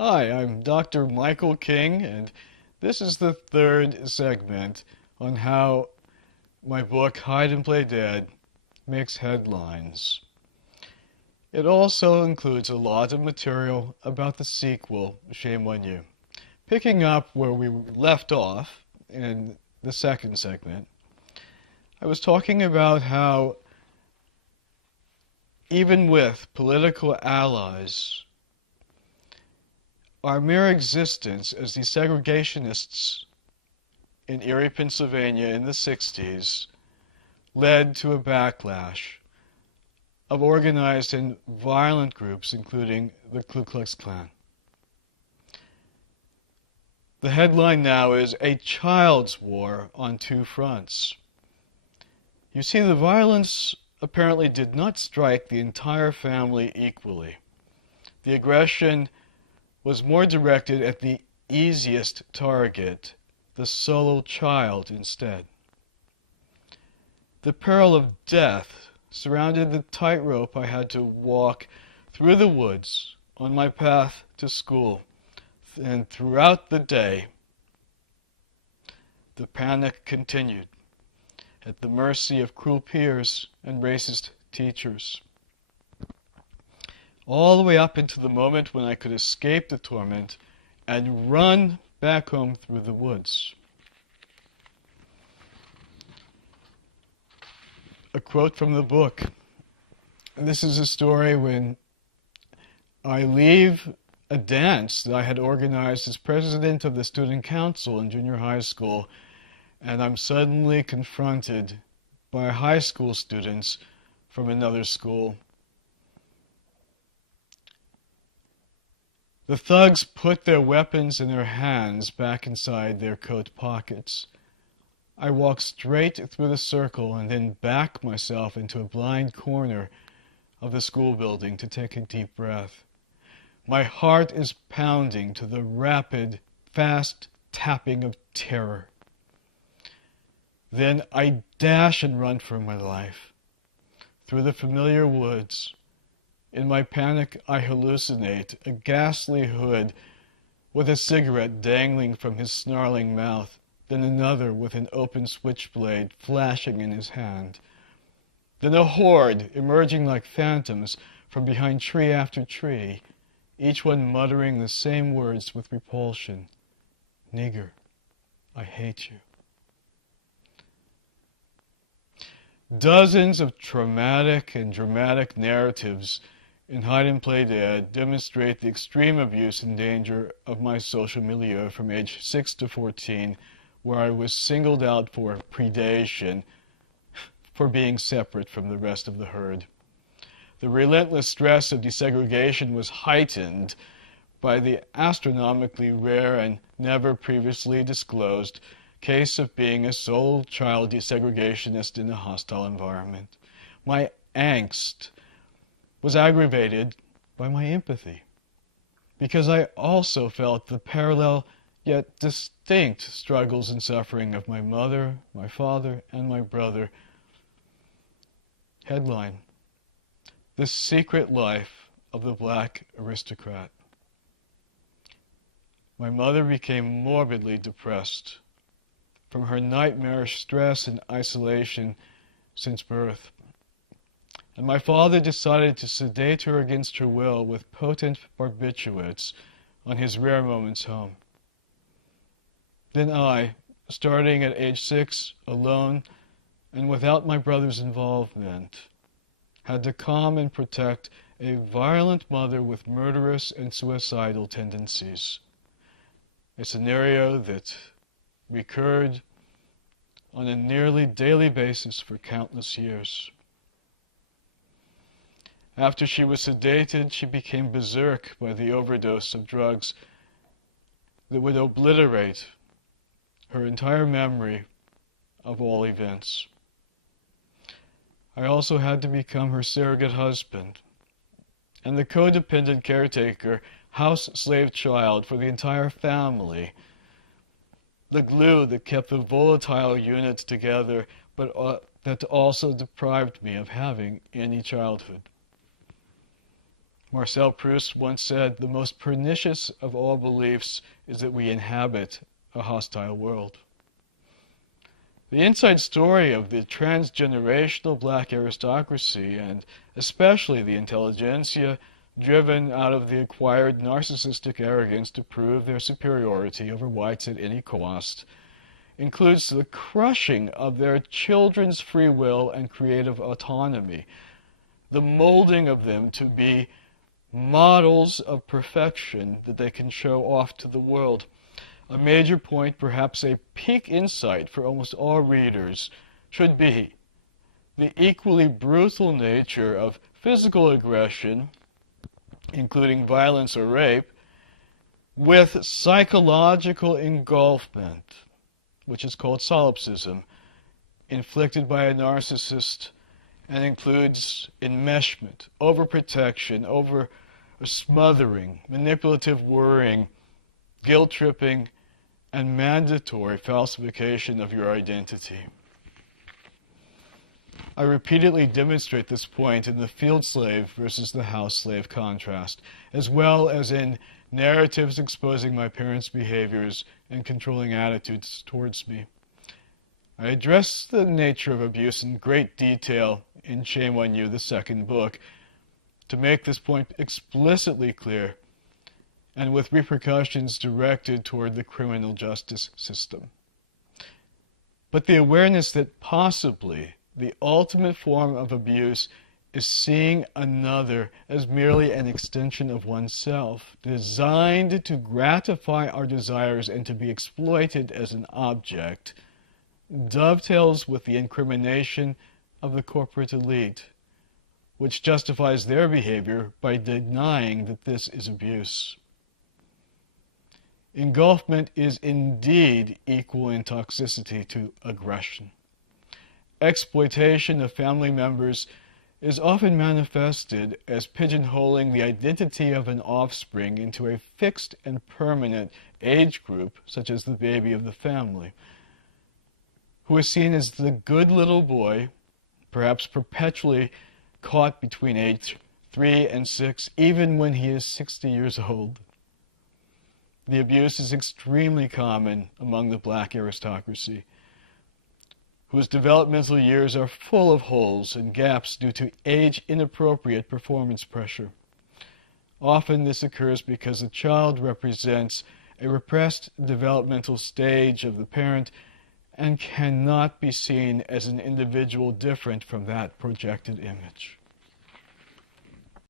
Hi, I'm Dr. Michael King, and this is the third segment on how my book, Hide and Play Dead, makes headlines. It also includes a lot of material about the sequel, Shame on You. Picking up where we left off in the second segment, I was talking about how even with political allies, our mere existence as de-segregationists in Erie, Pennsylvania in the 60s led to a backlash of organized and violent groups, including the Ku Klux Klan. The headline now is A Child's War on Two Fronts. You see, the violence apparently did not strike the entire family equally. The aggression was more directed at the easiest target, the solo child, instead. The peril of death surrounded the tightrope I had to walk through the woods on my path to school, and throughout the day, the panic continued, at the mercy of cruel peers and racist teachers, all the way up into the moment when I could escape the torment and run back home through the woods. A quote from the book. This is a story when I leave a dance that I had organized as president of the student council in junior high school, and I'm suddenly confronted by high school students from another school. The thugs put their weapons in their hands back inside their coat pockets. I walk straight through the circle and then back myself into a blind corner of the school building to take a deep breath. My heart is pounding to the rapid, fast tapping of terror. Then I dash and run for my life through the familiar woods. In my panic, I hallucinate a ghastly hood with a cigarette dangling from his snarling mouth, then another with an open switchblade flashing in his hand. Then a horde emerging like phantoms from behind tree after tree, each one muttering the same words with repulsion. Nigger, I hate you. Dozens of traumatic and dramatic narratives in Hide and Play Dead demonstrate the extreme abuse and danger of my social milieu from age 6 to 14, where I was singled out for predation, for being separate from the rest of the herd. The relentless stress of desegregation was heightened by the astronomically rare and never previously disclosed case of being a sole child desegregationist in a hostile environment. My angst was aggravated by my empathy, because I also felt the parallel yet distinct struggles and suffering of my mother, my father, and my brother. Headline: The Secret Life of the Black Aristocrat. My mother became morbidly depressed from her nightmarish stress and isolation since birth, and my father decided to sedate her against her will with potent barbiturates on his rare moments home. Then I, starting at age 6, alone, and without my brother's involvement, had to calm and protect a violent mother with murderous and suicidal tendencies. A scenario that recurred on a nearly daily basis for countless years. After she was sedated, she became berserk by the overdose of drugs that would obliterate her entire memory of all events. I also had to become her surrogate husband and the codependent caretaker, house slave child for the entire family, the glue that kept the volatile unit together, but that also deprived me of having any childhood. Marcel Proust once said, "The most pernicious of all beliefs is that we inhabit a hostile world." The inside story of the transgenerational black aristocracy, and especially the intelligentsia, driven out of the acquired narcissistic arrogance to prove their superiority over whites at any cost, includes the crushing of their children's free will and creative autonomy, the molding of them to be models of perfection that they can show off to the world. A major point, perhaps a peak insight for almost all readers, should be the equally brutal nature of physical aggression, including violence or rape, with psychological engulfment, which is called solipsism, inflicted by a narcissist, and includes enmeshment, overprotection, over smothering, manipulative worrying, guilt-tripping, and mandatory falsification of your identity. I repeatedly demonstrate this point in the field slave versus the house slave contrast, as well as in narratives exposing my parents' behaviors and controlling attitudes towards me. I address the nature of abuse in great detail in Shame on You, the second book, to make this point explicitly clear, and with repercussions directed toward the criminal justice system. But the awareness that possibly the ultimate form of abuse is seeing another as merely an extension of oneself, designed to gratify our desires and to be exploited as an object, dovetails with the incrimination of the corporate elite, which justifies their behavior by denying that this is abuse. Engulfment is indeed equal in toxicity to aggression. Exploitation of family members is often manifested as pigeonholing the identity of an offspring into a fixed and permanent age group, such as the baby of the family, who is seen as the good little boy, perhaps perpetually caught between age 3 and 6, even when he is 60 years old. The abuse is extremely common among the black aristocracy, whose developmental years are full of holes and gaps due to age-inappropriate performance pressure. Often this occurs because the child represents a repressed developmental stage of the parent and cannot be seen as an individual different from that projected image.